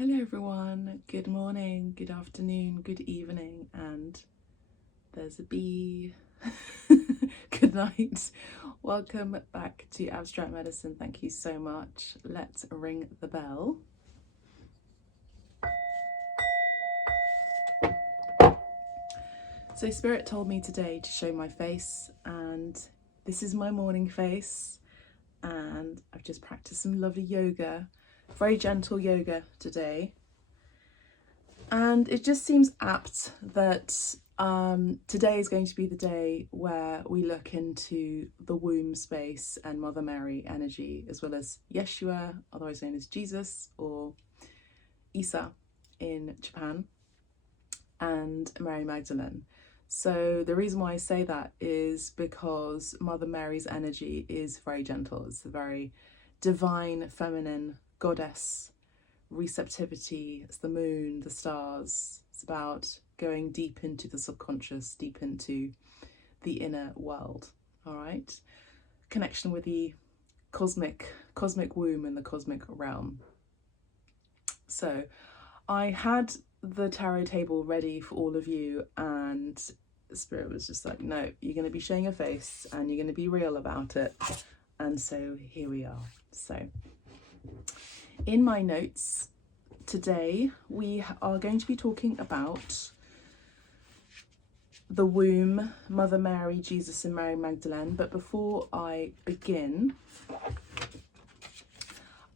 Hello everyone, good morning, good afternoon, good evening, and there's a bee. Good night. Welcome back to Abstract Medicine. Thank you so much. Let's ring the bell. So Spirit told me today to show my face, and this is my morning face, and I've just practiced some lovely yoga. Very gentle yoga today, and it just seems apt that today is going to be the day where we look into the womb space and Mother Mary energy, as well as Yeshua, otherwise known as Jesus, or Isa in Japan, and Mary Magdalene. So the reason why I say that is because Mother Mary's energy is very gentle. It's a very divine, feminine goddess receptivity. It's the moon, the stars. It's about going deep into the subconscious, deep into the inner world. All right, connection with the cosmic womb and the cosmic realm. So I had the tarot table ready for all of you, and Spirit was just like, no, you're going to be showing your face and you're going to be real about it. And so here we are. So in my notes today, we are going to be talking about the womb, Mother Mary, Jesus and Mary Magdalene. But before I begin,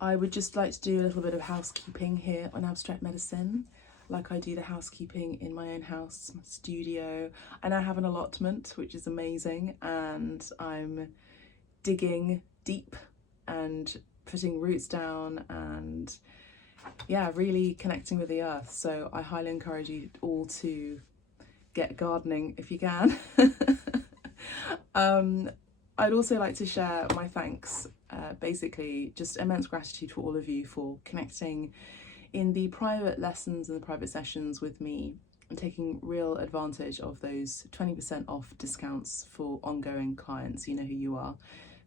I would just like to do a little bit of housekeeping here on Abstract Medicine, like I do the housekeeping in my own house, my studio. I now have an allotment, which is amazing, and I'm digging deep and putting roots down and yeah, really connecting with the earth. So I highly encourage you all to get gardening if you can. I'd also like to share my thanks, basically just immense gratitude for all of you for connecting in the private lessons and the private sessions with me and taking real advantage of those 20% off discounts for ongoing clients. You know who you are.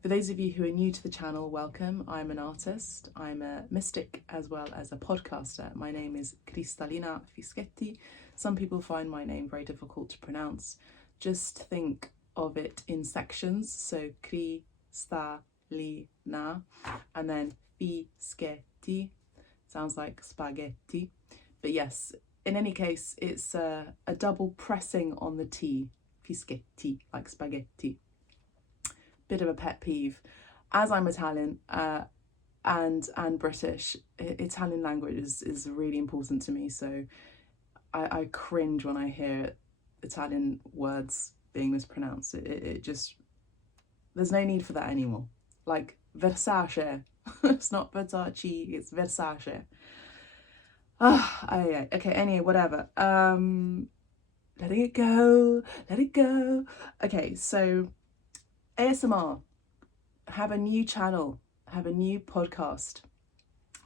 For those of you who are new to the channel, welcome. I'm an artist, I'm a mystic as well as a podcaster. My name is Cristallina Fischetti. Some people find my name very difficult to pronounce. Just think of it in sections, so Cristallina and then Fischetti. Sounds like spaghetti. But yes, in any case, it's a double pressing on the T, Fischetti, like spaghetti. Bit of a pet peeve. As I'm Italian and British, Italian language is really important to me, so I cringe when I hear Italian words being mispronounced. It just, there's no need for that anymore. Like Versace, it's not Versace, it's Versace. Okay, anyway, whatever. Letting it go, let it go. Okay, so ASMR, have a new channel, have a new podcast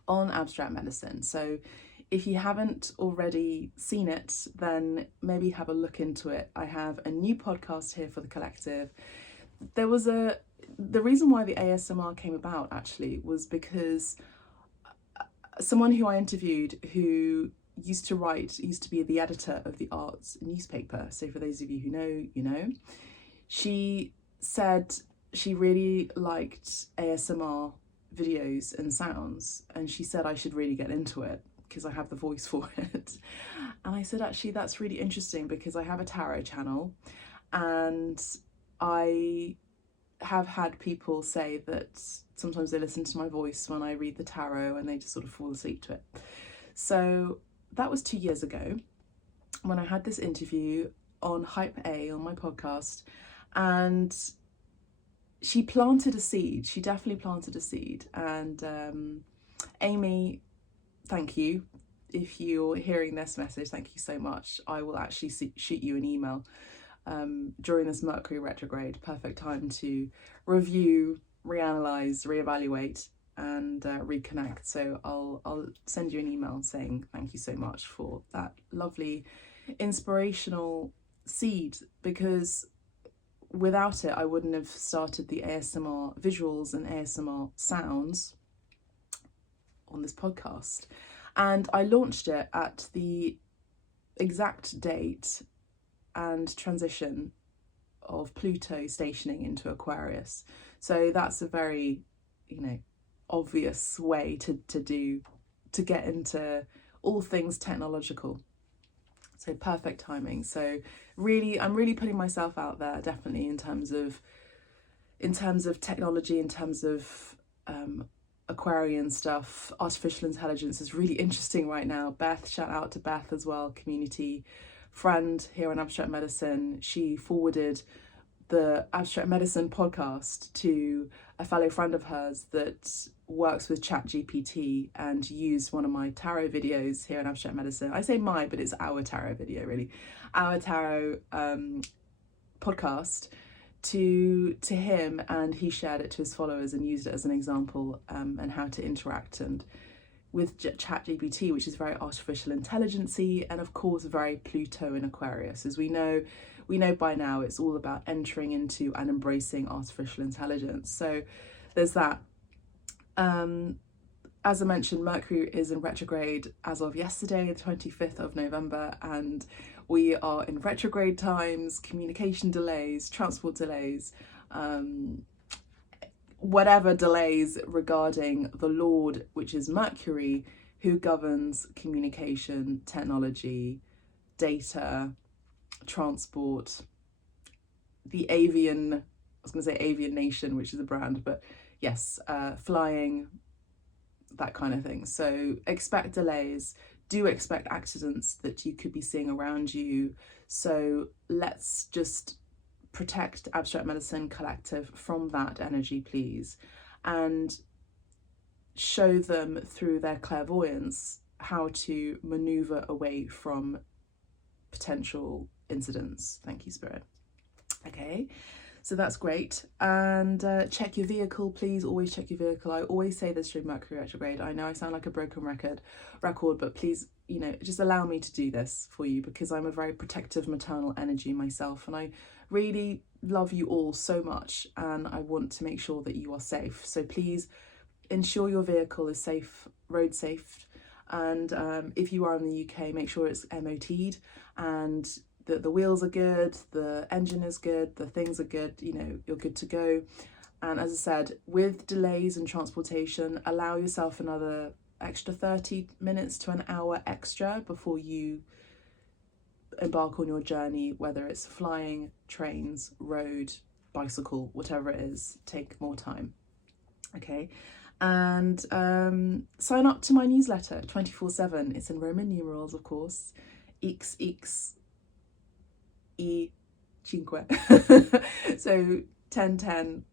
on Abstract Medicine. So if you haven't already seen it, then maybe have a look into it. I have a new podcast here for the collective. The reason why the ASMR came about actually was because someone who I interviewed who used to be the editor of the arts newspaper. So for those of you who know, you know, she said she really liked ASMR videos and sounds, and she said I should really get into it because I have the voice for it. And I said, actually, that's really interesting because I have a tarot channel, and I have had people say that sometimes they listen to my voice when I read the tarot and they just sort of fall asleep to it. So that was 2 years ago when I had this interview on Hype A on my podcast, and she planted a seed. She definitely planted a seed. And Amy, thank you. If you're hearing this message, thank you so much. I will actually shoot you an email during this Mercury retrograde. Perfect time to review, reanalyze, reevaluate, and reconnect. So I'll send you an email saying thank you so much for that lovely inspirational seed, because without it I wouldn't have started the ASMR visuals and ASMR sounds on this podcast. And I launched it at the exact date and transition of Pluto stationing into Aquarius. So that's a very, obvious way to get into all things technological. So perfect timing. So I'm really putting myself out there, definitely, in terms of technology, in terms of Aquarian stuff. Artificial intelligence is really interesting right now. Beth, shout out to Beth as well, community friend here on Abstract Medicine. She forwarded the Abstract Medicine podcast to a fellow friend of hers that works with ChatGPT and used one of my tarot videos here in Abstract Medicine. I say my, but it's our tarot video, really. Our tarot podcast to him, and he shared it to his followers and used it as an example, and how to interact and with ChatGPT, which is very artificial intelligence-y, and of course very Pluto in Aquarius. As we know by now, it's all about entering into and embracing artificial intelligence. So there's that. As I mentioned, Mercury is in retrograde as of yesterday, the 25th of November, and we are in retrograde times, communication delays, transport delays, whatever delays regarding the Lord, which is Mercury, who governs communication, technology, data, transport, the avian, I was going to say avian nation, which is a brand, but yes, flying, that kind of thing. So expect delays, do expect accidents that you could be seeing around you. So let's just protect Abstract Medicine Collective from that energy, please, and show them through their clairvoyance how to maneuver away from potential incidents. Thank you, Spirit. Okay, so that's great. And check your vehicle, please. Always check your vehicle. I always say this during Mercury retrograde. I know I sound like a broken record, but please, just allow me to do this for you, because I'm a very protective maternal energy myself, and I really love you all so much, and I want to make sure that you are safe. So please ensure your vehicle is safe, road safe, and if you are in the UK, make sure it's MOT'd and that the wheels are good, the engine is good, the things are good, you're good to go. And as I said, with delays in transportation, allow yourself another extra 30 minutes to an hour extra before you embark on your journey, whether it's flying, trains, road, bicycle, whatever it is. Take more time. Okay, and sign up to my newsletter 24/7. It's in Roman numerals, of course. XX E 5. So 1010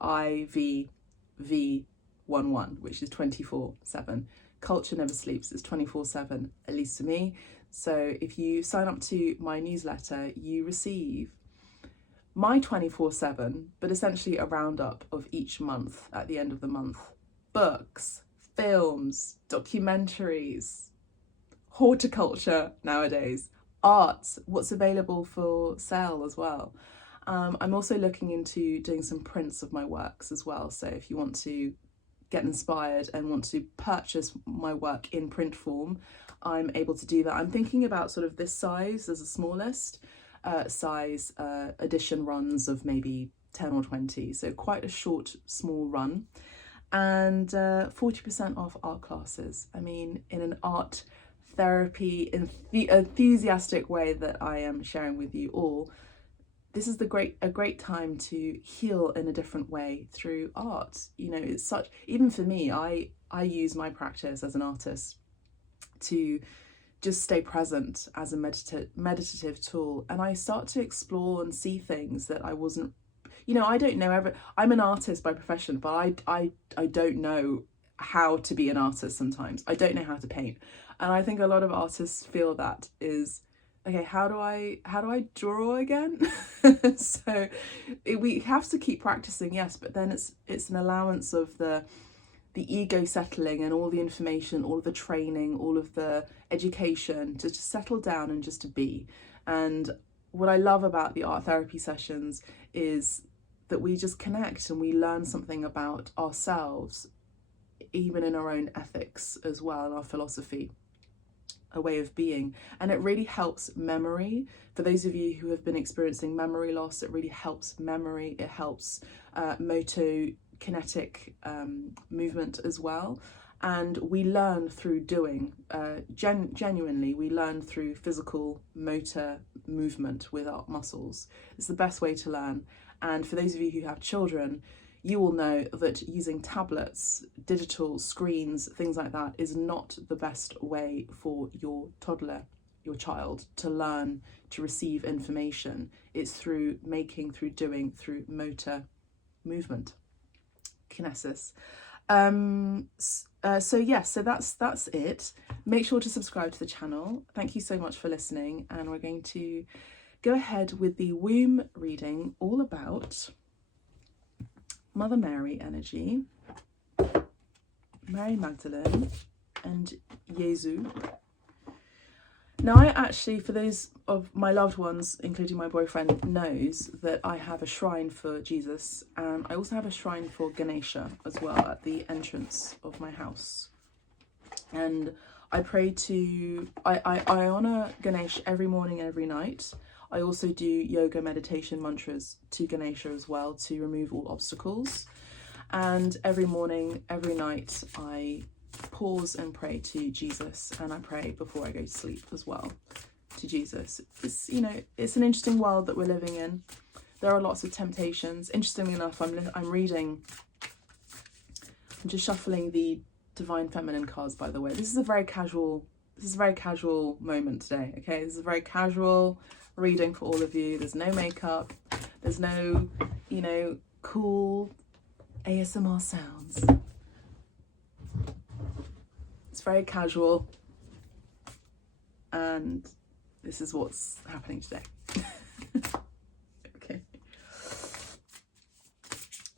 IV-V11, which is 24/7. Culture never sleeps. It's 24/7, at least to me. So if you sign up to my newsletter, you receive my 24/7, but essentially a roundup of each month at the end of the month. Books, films, documentaries, horticulture nowadays, art, what's available for sale as well. I'm also looking into doing some prints of my works as well. So if you want to get inspired and want to purchase my work in print form, I'm able to do that. I'm thinking about sort of this size as a smallest size edition runs of maybe 10 or 20. So quite a short, small run. And 40% off art classes. I mean, in an art therapy, enthusiastic way that I am sharing with you all, this is a great time to heal in a different way through art. It's such, even for me, I use my practice as an artist to just stay present as a meditative tool, and I start to explore and see things that I wasn't, I don't know I'm an artist by profession, but I don't know how to be an artist sometimes. I don't know how to paint, and I think a lot of artists feel that is, okay, how do I draw again? So we have to keep practicing, yes, but then it's an allowance of the ego settling and all the information, all of the training, all of the education to just settle down and just to be. And what I love about the art therapy sessions is that we just connect and we learn something about ourselves even in our own ethics as well, our philosophy, a way of being. And it really helps memory. For those of you who have been experiencing memory loss, it really helps memory. It helps motor kinetic movement as well. And we learn through doing, genuinely, we learn through physical motor movement with our muscles. It's the best way to learn. And for those of you who have children, you will know that using tablets, digital screens, things like that is not the best way for your toddler, your child, to learn, to receive information. It's through making, through doing, through motor movement, kinesis. So that's it. Make sure to subscribe to the channel. Thank you so much for listening, and we're going to go ahead with the womb reading, all about Mother Mary energy, Mary Magdalene and Jesus. Now, I actually, for those of my loved ones, including my boyfriend, knows that I have a shrine for Jesus, and I also have a shrine for Ganesha as well at the entrance of my house. And I pray to, I honour Ganesh every morning and every night. I also do yoga meditation mantras to Ganesha as well, to remove all obstacles. And every morning, every night, I pause and pray to Jesus, and I pray before I go to sleep as well to Jesus. It's, you know, it's an interesting world that we're living in. There are lots of temptations. Interestingly enough, I'm just shuffling the Divine Feminine cards, by the way. This is a very casual moment today, okay? This is a very casual reading for all of you. There's no makeup, there's no, you know, cool ASMR sounds. It's very casual, and this is what's happening today. Okay.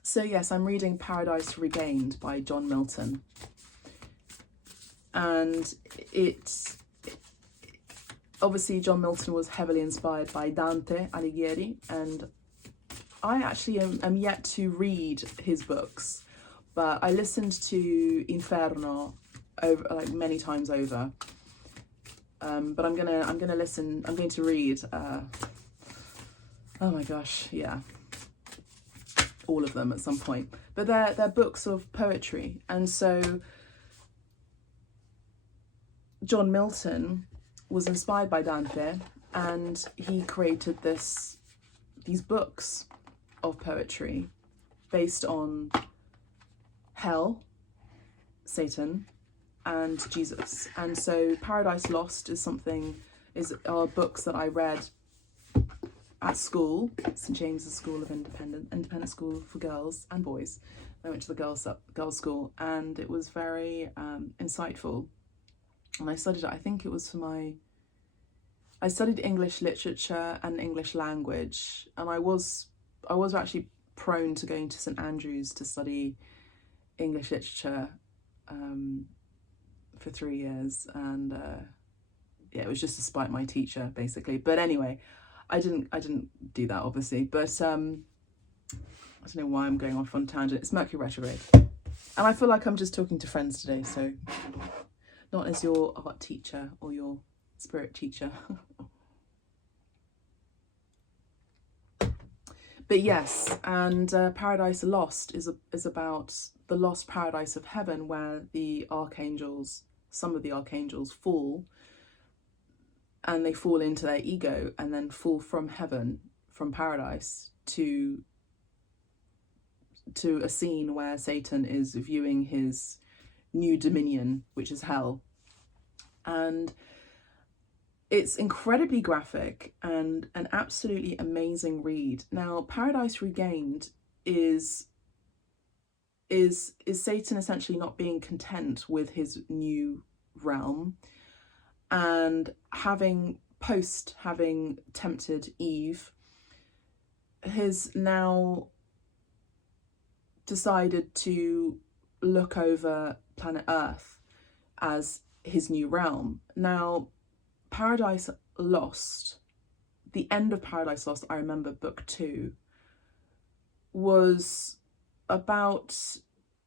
So yes, I'm reading Paradise Regained by John Milton. And obviously John Milton was heavily inspired by Dante Alighieri, and I actually am yet to read his books, but I listened to Inferno over, like, many times over. But I'm going to read oh my gosh, yeah, all of them at some point. But they're books of poetry, and so John Milton was inspired by Dante, and he created these books of poetry based on hell, Satan, and Jesus. And so Paradise Lost are books that I read at school, St James's School of Independent School for girls and boys. I went to the girls' school, and it was very insightful. And I studied it, I think it was I studied English literature and English language, and I was actually prone to going to St Andrews to study English literature for 3 years, and yeah, it was just to spite my teacher, basically. But anyway, I didn't do that, obviously. But I don't know why I'm going off on a tangent. It's Mercury retrograde, and I feel like I'm just talking to friends today, so not as your art teacher or your spirit teacher. But yes, and Paradise Lost is about the lost paradise of heaven, where the archangels, some of the archangels, fall, and they fall into their ego and then fall from heaven, from paradise, to a scene where Satan is viewing his new dominion, which is hell. And it's incredibly graphic and an absolutely amazing read. Now, Paradise Regained is Satan essentially not being content with his new realm, and having tempted Eve, has now decided to look over planet Earth as his new realm. Now, Paradise Lost, the end of Paradise Lost, I remember book 2, was about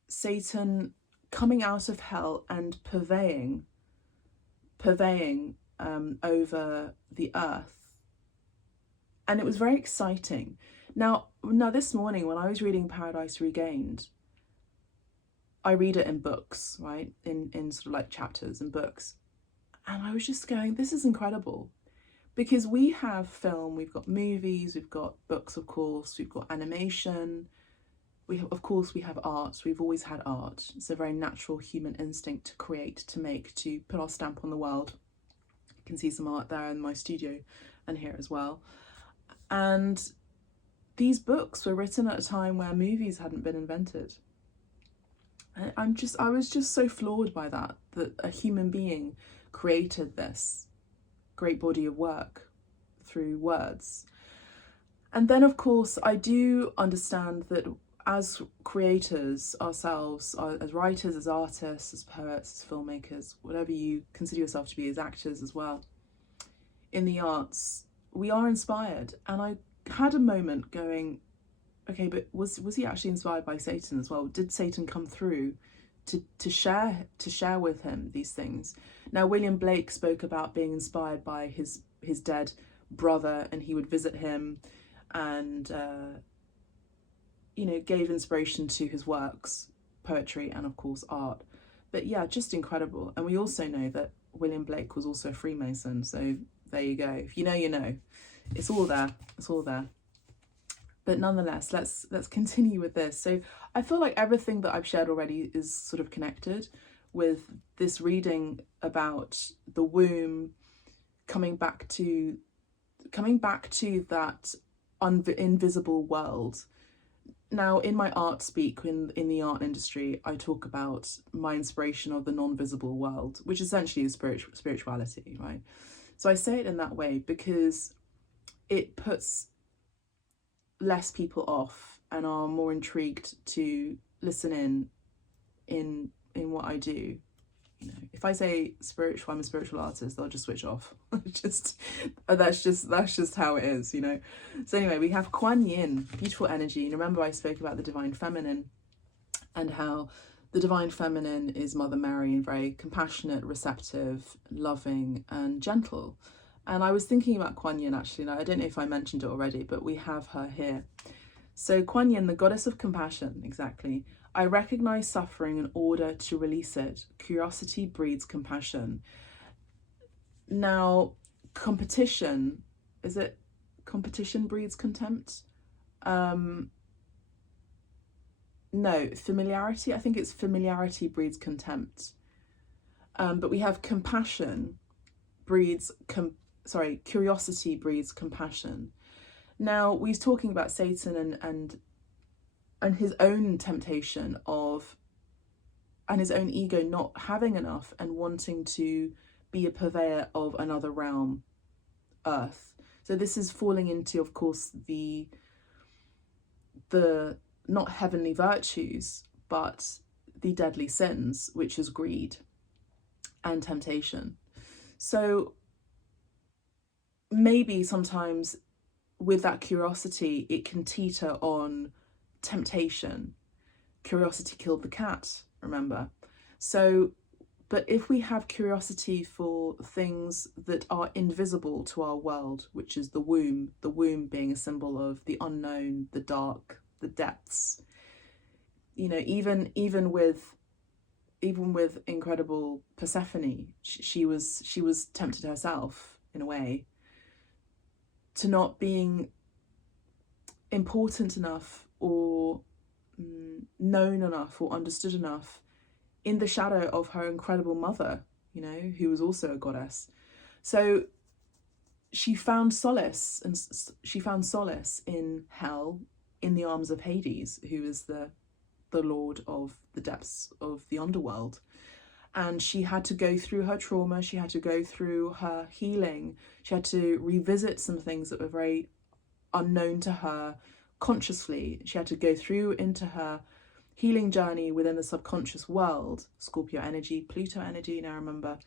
Satan coming out of hell and purveying over the earth. And it was very exciting. Now this morning when I was reading Paradise Regained, I read it in books, right? In sort of like chapters and books. And I was just going, this is incredible. Because we have film, we've got movies, we've got books, of course, we've got animation. We have art. We've always had art. It's a very natural human instinct to create, to make, to put our stamp on the world. You can see some art there in my studio and here as well. And these books were written at a time where movies hadn't been invented. I was just so floored by that a human being created this great body of work through words. And then, of course, I do understand that as creators ourselves, as writers, as artists, as poets, as filmmakers, whatever you consider yourself to be, as actors as well, in the arts, we are inspired. And I had a moment going, okay, but was he actually inspired by Satan as well? Did Satan come through to share with him these things? Now, William Blake spoke about being inspired by his dead brother, and he would visit him and gave inspiration to his works, poetry and of course art. But yeah, just incredible. And we also know that William Blake was also a Freemason, so there you go. If you know, you know. It's all there. But nonetheless, let's continue with this. So I feel like everything that I've shared already is sort of connected with this reading about the womb, coming back to that invisible world. Now, in my art speak, in the art industry, I talk about my inspiration of the non-visible world, which essentially is spirituality, right? So I say it in that way because it puts less people off and are more intrigued to listen in what I do. If I say spiritual, I'm a spiritual artist, they'll just switch off. That's just how it is, So anyway, we have Kuan Yin, beautiful energy. And remember I spoke about the divine feminine and how the divine feminine is Mother Mary and very compassionate, receptive, loving and gentle. And I was thinking about Kuan Yin actually, and I don't know if I mentioned it already, but we have her here. So Kuan Yin, the goddess of compassion, exactly. I recognize suffering in order to release it. Curiosity breeds compassion. Now, competition breeds contempt? No, familiarity. I think it's familiarity breeds contempt. But we have compassion breeds, curiosity breeds compassion. Now, we're talking about Satan and his own temptation and his own ego not having enough and wanting to be a purveyor of another realm, Earth. So this is falling into, of course, the not heavenly virtues, but the deadly sins, which is greed and temptation. So maybe sometimes with that curiosity, it can teeter on temptation. Curiosity killed the cat, remember? So, but if we have curiosity for things that are invisible to our world, which is the womb being a symbol of the unknown, the dark, the depths, even with incredible Persephone, she was tempted herself in a way to not being important enough or known enough or understood enough in the shadow of her incredible mother, who was also a goddess. So she found solace in hell, in the arms of Hades, who is the lord of the depths of the underworld. And she had to go through her trauma, she had to go through her healing, she had to revisit some things that were very unknown to her consciously. She had to go through into her healing journey within the subconscious world, Scorpio energy, Pluto energy, now remember,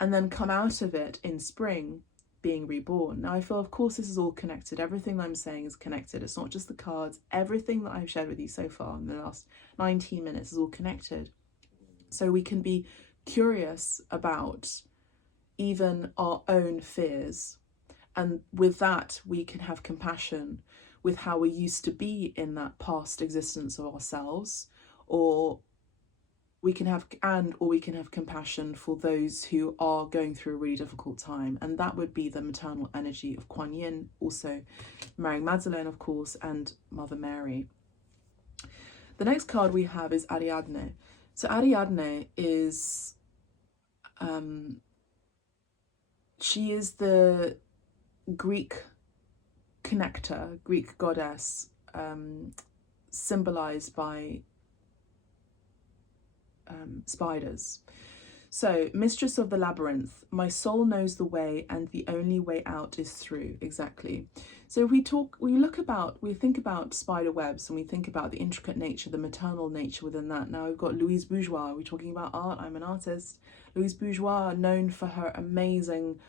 and then come out of it in spring, being reborn. Now I feel, of course, this is all connected. Everything that I'm saying is connected. It's not just the cards. Everything that I've shared with you so far in the last 19 minutes is all connected. So we can be curious about even our own fears. And with that, we can have compassion with how we used to be in that past existence of ourselves, or we can have compassion for those who are going through a really difficult time. And that would be the maternal energy of Kuan Yin, also Mary Magdalene, of course, and Mother Mary. The next card we have is Ariadne. So Ariadne is, she is the Greek connector, Greek goddess, symbolized by spiders. So, mistress of the labyrinth, my soul knows the way, and the only way out is through. Exactly. So we think about spider webs, and we think about the intricate nature, the maternal nature within that. Now we've got Louise Bourgeois. We're talking about art. I'm an artist. Louise Bourgeois, known for her amazing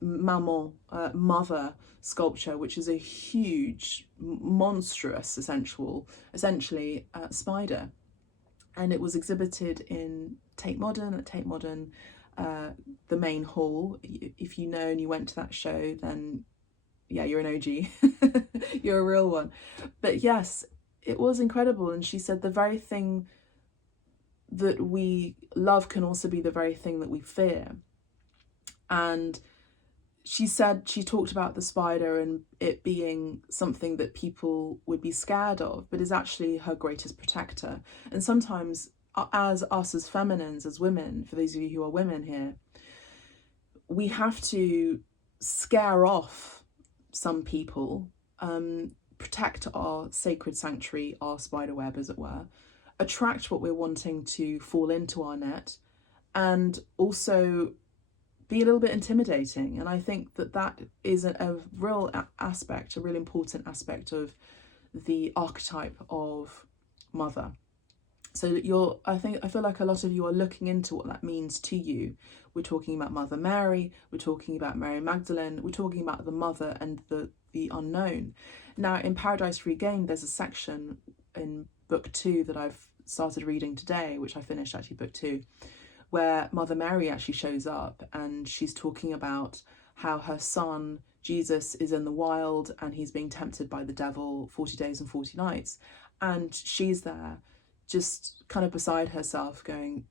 maman, mother sculpture, which is a huge, monstrous, essentially spider. And it was exhibited in Tate Modern, the main hall. If you know and you went to that show, then yeah, you're an OG. You're a real one. But yes, it was incredible. And she said the very thing that we love can also be the very thing that we fear. And she talked about the spider and it being something that people would be scared of, but is actually her greatest protector. And sometimes as us as feminines, as women, for those of you who are women here, we have to scare off some people, protect our sacred sanctuary, our spider web, as it were, attract what we're wanting to fall into our net, and also be a little bit intimidating. And I think that is a real aspect, a really important aspect of the archetype of mother. So I feel like a lot of you are looking into what that means to you. We're talking about Mother Mary, we're talking about Mary Magdalene, we're talking about the mother and the unknown. Now in Paradise Regained, there's a section in book 2 that I've started reading today, which I finished actually book 2, where Mother Mary actually shows up, and she's talking about how her son Jesus is in the wild and he's being tempted by the devil 40 days and 40 nights. And she's there just kind of beside herself going,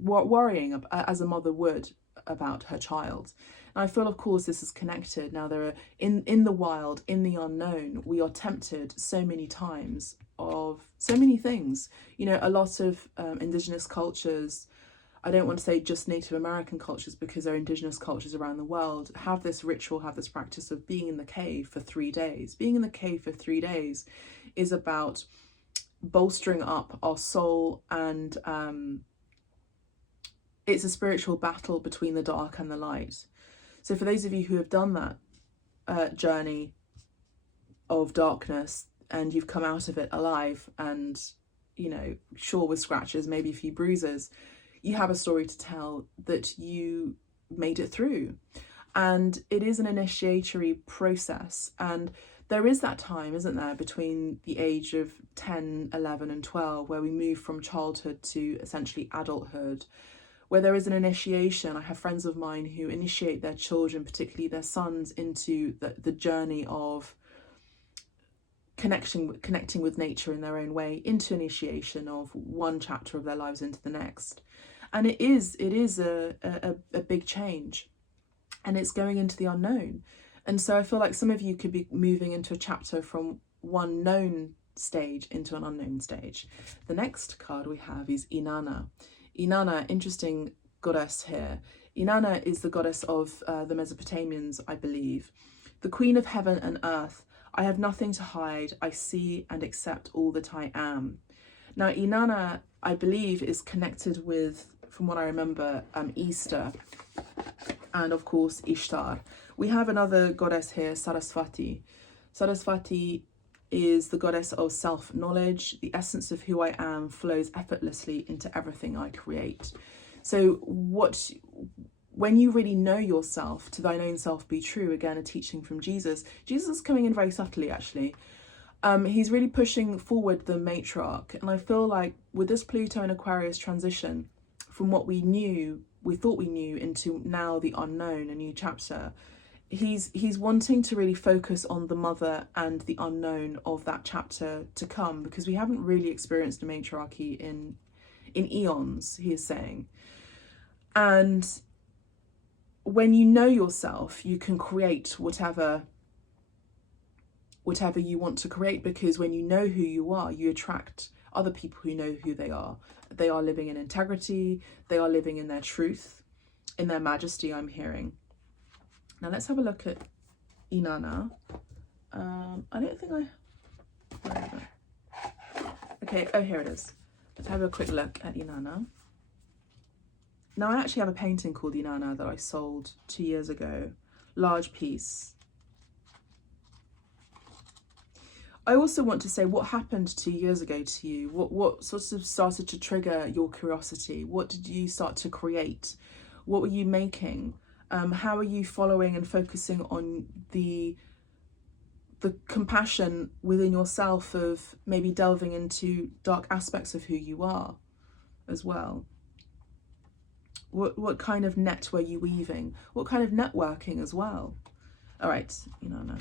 worrying as a mother would about her child. And I feel, of course, this is connected. Now there are, in the wild, in the unknown, we are tempted so many times of so many things. A lot of indigenous cultures, I don't want to say just Native American cultures, because there are indigenous cultures around the world, have this ritual, have this practice of being in the cave for 3 days. Being in the cave for 3 days is about bolstering up our soul, and it's a spiritual battle between the dark and the light. So for those of you who have done that journey of darkness, and you've come out of it alive and, sure, with scratches, maybe a few bruises, you have a story to tell that you made it through. And it is an initiatory process. And there is that time, isn't there, between the age of 10, 11 and 12, where we move from childhood to essentially adulthood, where there is an initiation. I have friends of mine who initiate their children, particularly their sons, into the journey of connecting with nature in their own way, into initiation of one chapter of their lives into the next. And it is a big change, and it's going into the unknown. And so I feel like some of you could be moving into a chapter from one known stage into an unknown stage. The next card we have is Inanna. Inanna, interesting goddess here. Inanna is the goddess of the Mesopotamians, I believe. The queen of heaven and earth. I have nothing to hide. I see and accept all that I am. Now, Inanna, I believe, is connected with, from what I remember, Easter, and of course Ishtar. We have another goddess here, Saraswati. Saraswati is the goddess of self-knowledge. The essence of who I am flows effortlessly into everything I create. So when you really know yourself, to thine own self be true, again, a teaching from Jesus. Jesus is coming in very subtly, actually. He's really pushing forward the matriarch, and I feel like with this Pluto and Aquarius transition, from what we thought we knew, into now the unknown, a new chapter, he's wanting to really focus on the mother and the unknown of that chapter to come, because we haven't really experienced a matriarchy in eons, he is saying. And when you know yourself, you can create whatever you want to create, because when you know who you are, you attract other people who know who they are. They are living in integrity, they are living in their truth, in their majesty, I'm hearing. Now let's have a look at Inanna. I don't think where is it? Okay, oh, here it is. Let's have a quick look at Inanna. Now I actually have a painting called Inanna that I sold 2 years ago, large piece. I also want to say, what happened 2 years ago to you? What sort of started to trigger your curiosity? What did you start to create? What were you making? How are you following and focusing on the compassion within yourself of maybe delving into dark aspects of who you are as well? What kind of net were you weaving? What kind of networking as well? All right, Inanna.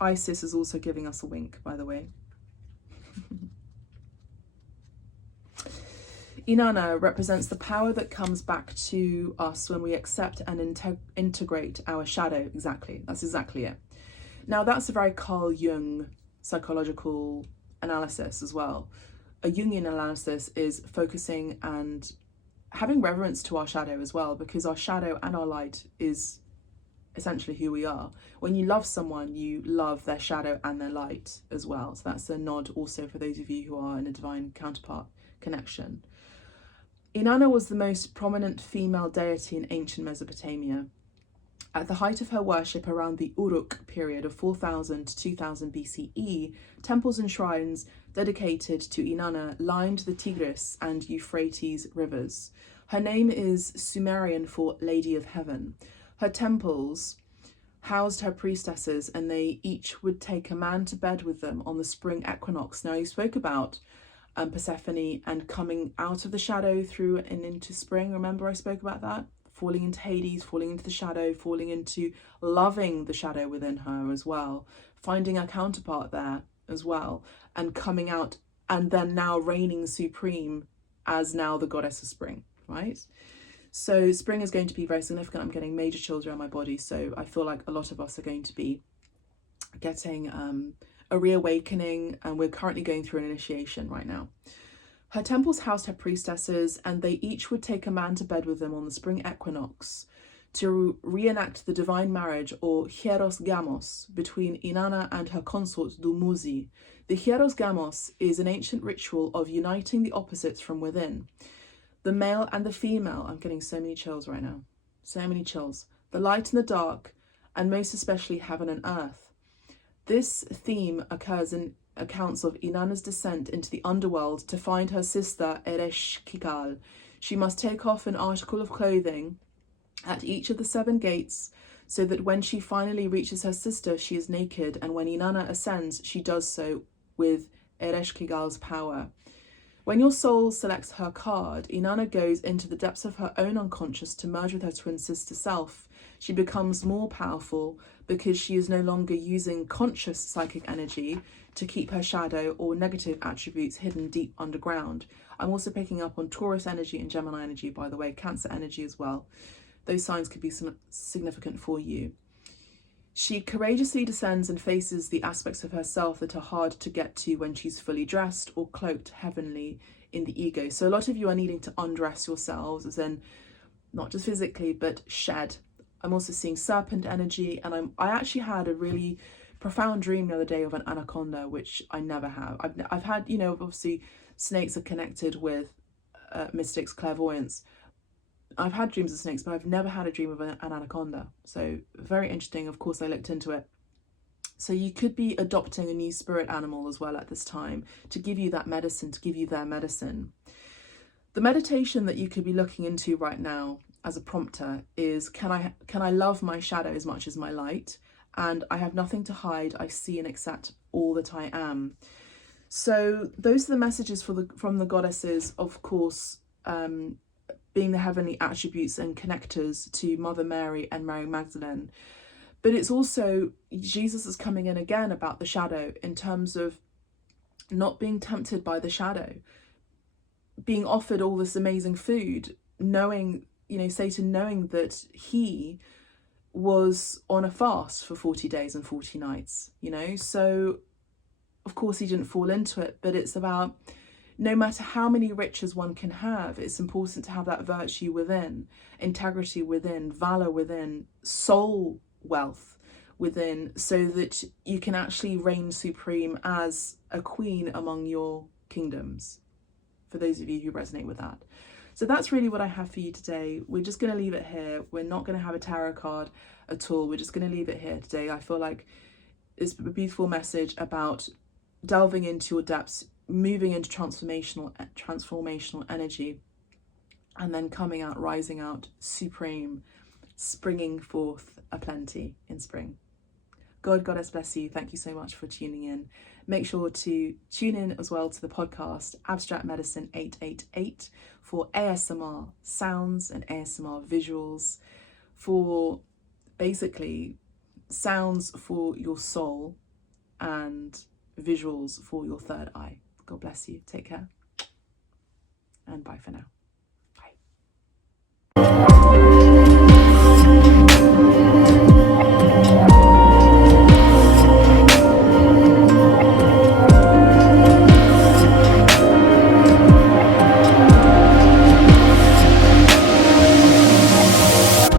Isis is also giving us a wink, by the way. Inanna represents the power that comes back to us when we accept and integrate our shadow. Exactly, that's exactly it. Now that's a very Carl Jung psychological analysis as well. A Jungian analysis is focusing and having reverence to our shadow as well, because our shadow and our light is essentially who we are. When you love someone, you love their shadow and their light as well. So that's a nod also for those of you who are in a divine counterpart connection. Inanna was the most prominent female deity in ancient Mesopotamia. At the height of her worship around the Uruk period of 4000 to 2000 BCE, temples and shrines dedicated to Inanna lined the Tigris and Euphrates rivers. Her name is Sumerian for Lady of Heaven. Her temples housed her priestesses, and they each would take a man to bed with them on the spring equinox. Now, you spoke about Persephone and coming out of the shadow through and into spring. Remember I spoke about that? Falling into Hades, falling into the shadow, falling into loving the shadow within her as well, finding a counterpart there as well, and coming out, and then now reigning supreme as now the goddess of spring, right? So spring is going to be very significant. I'm getting major chills around my body, so I feel like a lot of us are going to be getting a reawakening, and we're currently going through an initiation right now. Her temples housed her priestesses, and they each would take a man to bed with them on the spring equinox to reenact the divine marriage, or hieros gamos, between Inanna and her consort Dumuzi. The hieros gamos is an ancient ritual of uniting the opposites from within. The male and the female, I'm getting so many chills right now, so many chills. The light and the dark, and most especially heaven and earth. This theme occurs in accounts of Inanna's descent into the underworld to find her sister Ereshkigal. She must take off an article of clothing at each of the 7 gates, so that when she finally reaches her sister, she is naked, and when Inanna ascends, she does so with Ereshkigal's power. When your soul selects her card, Inanna goes into the depths of her own unconscious to merge with her twin sister self. She becomes more powerful because she is no longer using conscious psychic energy to keep her shadow or negative attributes hidden deep underground. I'm also picking up on Taurus energy and Gemini energy, by the way, Cancer energy as well. Those signs could be significant for you. She courageously descends and faces the aspects of herself that are hard to get to when she's fully dressed or cloaked heavenly in the ego. So a lot of you are needing to undress yourselves, as in not just physically, but shed. I'm also seeing serpent energy, and I actually had a really profound dream the other day of an anaconda, which I never have. I've had, you know, obviously snakes are connected with mystics, clairvoyance. I've had dreams of snakes, but I've never had a dream of an anaconda. So very interesting. Of course, I looked into it. So you could be adopting a new spirit animal as well at this time to give you that medicine, to give you their medicine. The meditation that you could be looking into right now as a prompter is, can I love my shadow as much as my light? And I have nothing to hide. I see and accept all that I am. So those are the messages from the goddesses, of course, being the heavenly attributes and connectors to Mother Mary and Mary Magdalene. But it's also, Jesus is coming in again about the shadow, in terms of not being tempted by the shadow, being offered all this amazing food, knowing, Satan knowing that he was on a fast for 40 days and 40 nights, so of course he didn't fall into it. But it's about, no matter how many riches one can have, it's important to have that virtue within, integrity within, valor within, soul wealth within, so that you can actually reign supreme as a queen among your kingdoms, for those of you who resonate with that. So that's really what I have for you today. We're just going to leave it here. We're not going to have a tarot card at all. We're just going to leave it here today. I feel like it's a beautiful message about delving into your depths, moving into transformational energy, and then coming out, rising out supreme, springing forth aplenty in spring. God, Goddess bless you. Thank you so much for tuning in. Make sure to tune in as well to the podcast Abstract Medicine 888 for ASMR sounds and ASMR visuals, for basically sounds for your soul and visuals for your third eye. God bless you. Take care. And bye for now.